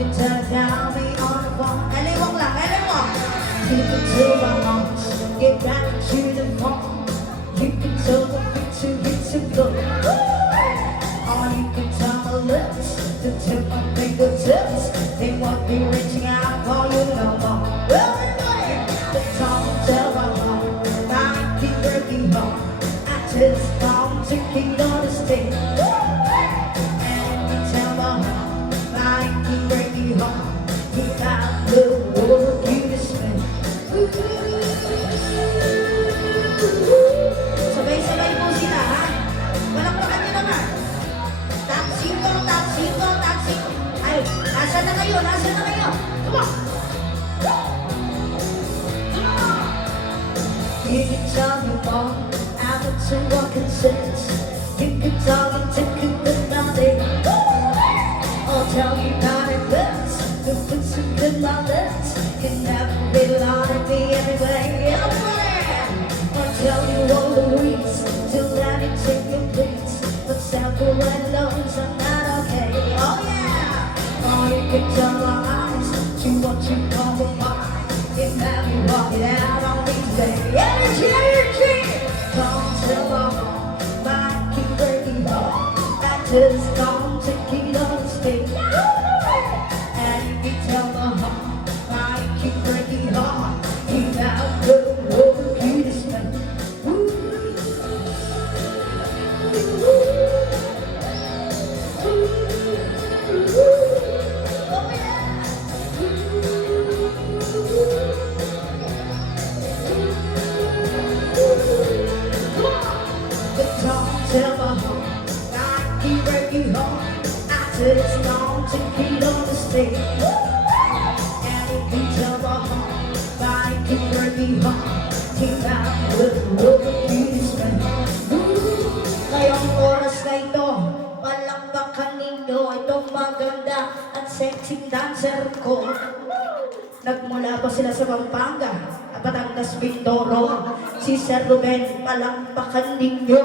can turn down me on the phone. Aliwak lang, aliwak. You can tell my arms, get back to the phone. You can tell the beat to go. Or you can tell my lips to tip my fingertips. They won't be reaching out for you no more. Well, anyway, the time will tell my heart. I keep breaking heart. I just come to keep on the stick. And you tell my heart, I keep breaking heart. Without the world you display. Sabay-sabay po sila, ha? Walang pakan nyo naman. Taxi ko, taxi ko, taxi. Ay, nasa na kayo, nasa na kayo? Come on! You can tell me more, I'm into what consensus. You can tell me to keep the nothing. I'll tell you about it best. The puts some good knowledge. Can never be like me everywhere. I'll tell you all the reasons till then you take your place. But several red lows are not okay. Oh yeah. Or you can tell my eyes to what you call the mind. It made me walk it out on me today. Energy, energy. Come tell my heart, my keep breaking heart. I just come to keep on staying. And you can tell my heart, my keep breaking heart. Without the world you display. Tell my heart, I keep breaking heart. I just long to keep on the stage. And you can tell my heart, I keep breaking heart. Keep out with the world you spend. Ngayong oras na ito, palakpakan ninyo itong maganda at sexy dancer ko. Nagmula pa sila sa Pampanga, Batangas, Mindoro. Si Sir Ruben, palakpakan ninyo.